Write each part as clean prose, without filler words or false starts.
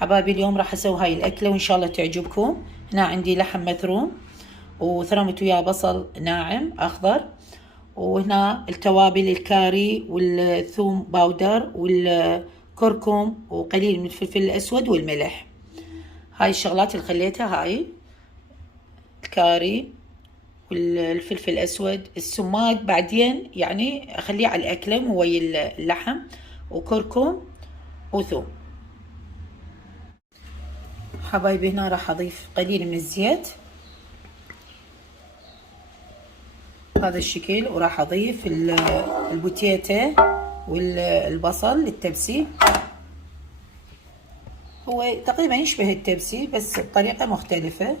حبايبي اليوم راح اسوي هاي الاكله وان شاء الله تعجبكم. هنا عندي لحم مثروم وثرمت وياه بصل ناعم اخضر، وهنا التوابل الكاري والثوم باودر والكركم وقليل من الفلفل الاسود والملح. هاي الشغلات اللي خليتها، هاي الكاري والفلفل الاسود، السماق بعدين يعني اخليه على الاكله مو ويا اللحم، وكركم وثوم. حبايبي هنا راح اضيف قليل من الزيت هذا الشكل، وراح اضيف البوتيتا والبصل للتبسي. هو تقريبا يشبه التبسي بس بطريقة مختلفة.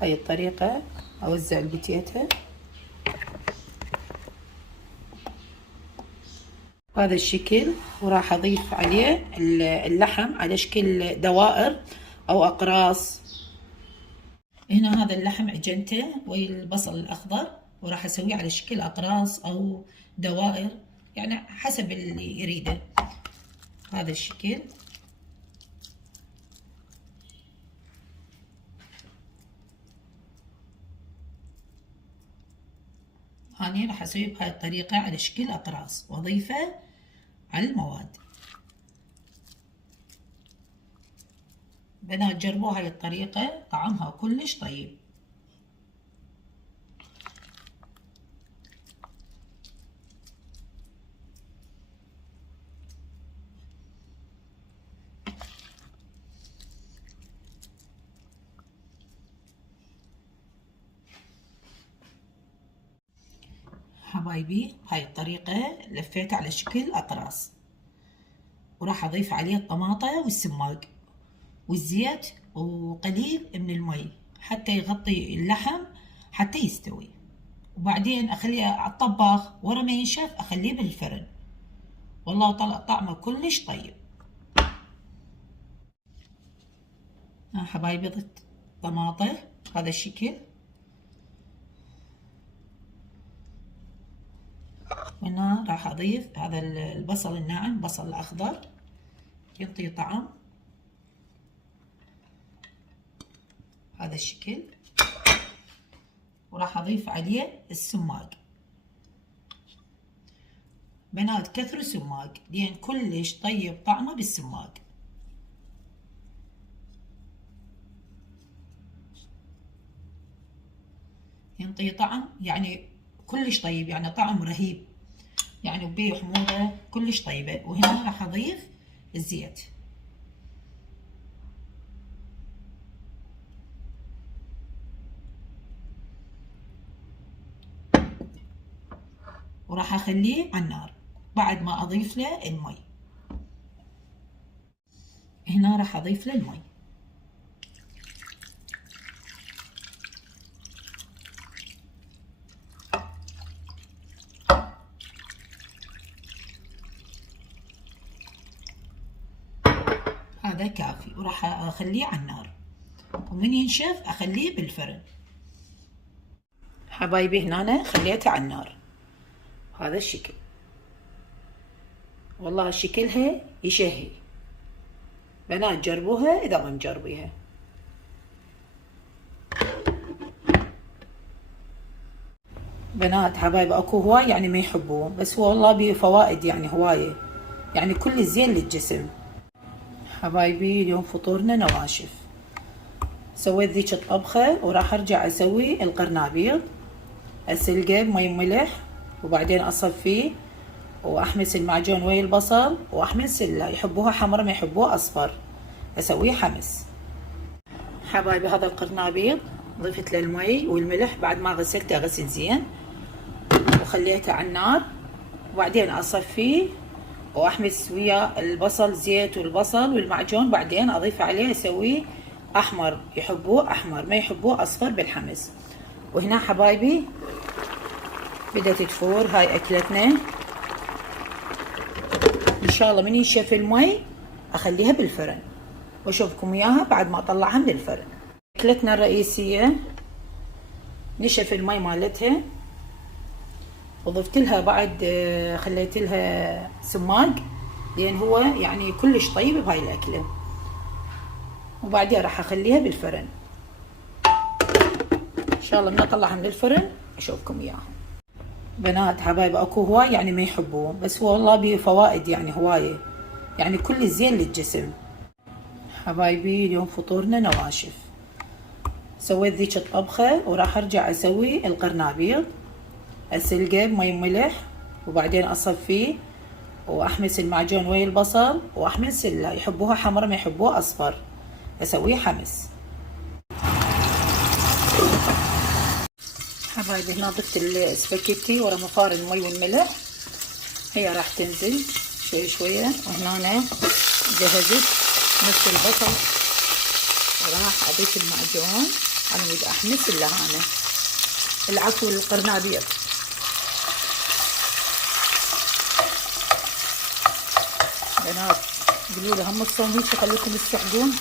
هاي الطريقة اوزع البوتيتا بهذا الشكل، وراح اضيف عليه اللحم على شكل دوائر او اقراص. هنا هذا اللحم عجنته ويا البصل الاخضر، وراح اسويه على شكل اقراص او دوائر يعني حسب اللي يريده. هذا الشكل. هاني راح اسويه بهاي الطريقة على شكل اقراص واضيفه على المواد. بنات جربوا هاي الطريقة، طعمها كلش طيب. حبايبي بهاي الطريقة لفيت على شكل أقراص، وراح أضيف عليه الطماطة والسماق والزيت وقليل من المي حتى يغطي اللحم حتى يستوي، وبعدين أخليه على الطباخ ورا ما ينشف أخليه بالفرن. والله طلع طعمه كلش طيب. حبايبي ضفت طماطة بهذا الشكل، وهنا راح اضيف هذا البصل الناعم، البصل الاخضر يعطي طعم هذا الشكل، وراح اضيف عليه السماق. بنات كثروا سماق لين كلش طيب طعمه بالسماق. ينطي طعم يعني كلش طيب، يعني طعم رهيب يعني، وبيه حموضة كلش طيبة. وهنا راح اضيف الزيت، وراح اخليه على النار بعد ما اضيف له المي. هنا راح اضيف له المي. هذا كافي، وراح اخليه على النار، ومن ينشف اخليه بالفرن. حبايبي هنا خليته على النار هذا الشكل. والله شكلها يشهي. بنات جربوها اذا ما مجربيها. بنات حبايب اكو هواي يعني ما يحبوه، بس هو والله بيه فوائد يعني هوايه، يعني كل زين للجسم. حبايبي اليوم فطورنا نواشف. سويت ذيك الطبخة وراح ارجع اسوي القرنابيط، اسلقه بمي وملح وبعدين اصفيه واحمس المعجون ويا البصل، واحمس اللي يحبوها حمر ما يحبوها اصفر اسويه حمس. حبايبي هذا القرنابيط ضفت له المي والملح بعد ما غسلته غسل زين، وخليته على النار، وبعدين اصفيه واحمس ويا البصل زيت والبصل والمعجون، بعدين اضيف عليه اسويه احمر يحبوه احمر ما يحبوه اصفر بالحمس. وهنا حبايبي بدأت تفور هاي اكلتنا. ان شاء الله من ينشف المي اخليها بالفرن واشوفكم اياها بعد ما اطلعها من الفرن. اكلتنا الرئيسية نشف المي مالتها، وضفت لها بعد خليت لها سماق لان هو يعني كلش طيب بهاي الاكله. وبعدين راح اخليها بالفرن ان شاء الله. من اطلعها من الفرن اشوفكم اياها. بنات حبايب اكو هواي يعني ما يحبوه، بس هو والله بيه فوائد يعني هوايه، يعني كل زين للجسم. حبايبي اليوم فطورنا نواشف. سويت ذيك الطبخه وراح ارجع اسوي القرنابيط، اسلقه بمي ملح وبعدين اصفيه واحمس المعجون ويا البصل واحمس يحبوها حمرا ما يحبوها اصفر، اسويه حمس. حبايبي هنا ضفت السباكيتي ورا مفار المي والملح، هي راح تنزل شوي شوية. وهنا أنا جهزت نص البصل وراح أضيف المعجون أنا ودي أحمس اللهانة العفو القرنابيط. بنات قولوا لي هم الصوم هيك خليكم تسحقون.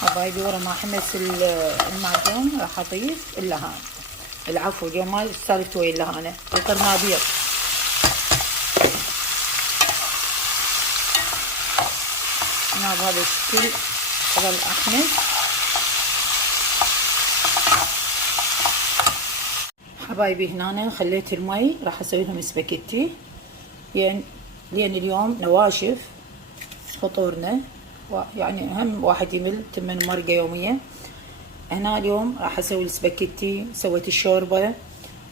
حبايبي ورا ما حمس المعجون راح اضيف اللهان العفو اليوم ما سالفت ويا اللهانه القرنابيط. هنا بهذا الشكل اظل احمس. حبايبي هنا خليت المي راح اسوي لهم سباكيتي لان اليوم نواشف فطورنا، يعني هم واحد يمل 8 مرقة يوميا. هنا اليوم راح اسوي السباكيتي، سويت الشوربة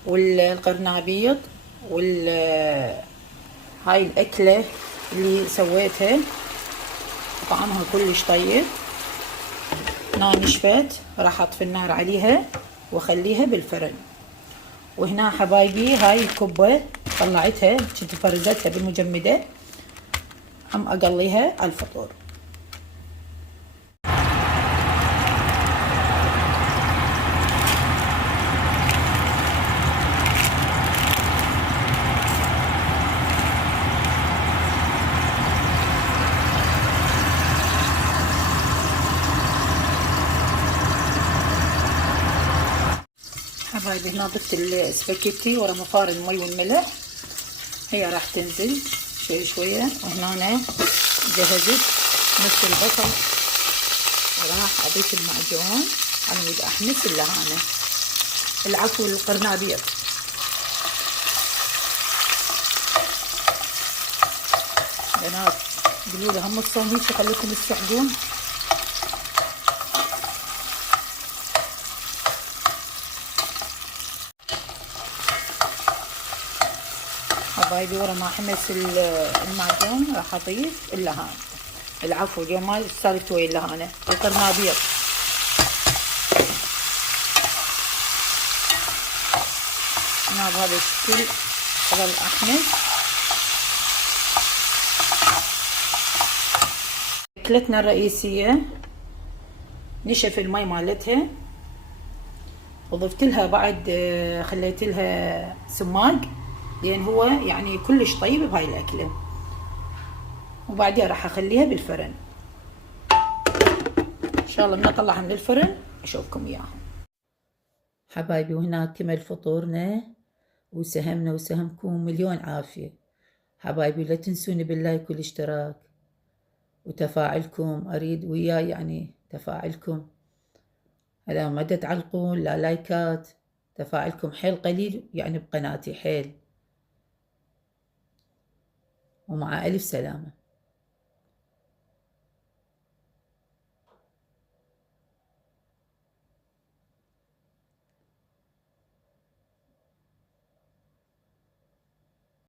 والقرنابيط هاي الاكلة اللي سويتها طعمها كلش طيب. هنا نشفت راح اطفي النار عليها واخليها بالفرن. وهنا حبايبي هاي الكبة طلعتها كنت فرزتها بالمجمدة عم اقليها على الفطور. حبايبي هنا ضفت السباكيتي ورا مفار المي والملح، هي راح تنزل شوي شوية. وهنا أنا جهزت نص البصل وراح أضيف المعجون أنا ودي أحمس اللهانة العفو القرنابيط. بنات قولوا لي هم الصوم هيك خليكم تسحقون. حبايبي ورا ما حمس المعجون راح اضيف اللهان العفو اليوم ما سالفت ويا اللهانه القرنابيط. هنا بهذا الشكل اظل احمس. اكلتنا الرئيسيه نشف المي مالتها وضفت لها بعد خليت لها سماق لان هو يعني كلش طيب بهاي الاكله. وبعدين راح اخليها بالفرن ان شاء الله. من اطلعها من الفرن اشوفكم اياها. حبايبي وهنا كمل فطورنا وسهمنا وسهمكم مليون عافيه. حبايبي لا تنسوني باللايك والاشتراك وتفاعلكم، اريد وياي يعني تفاعلكم. هلا ما تعلقون لا لايكات، تفاعلكم حيل قليل يعني بقناتي حيل. ومع ألف سلامة.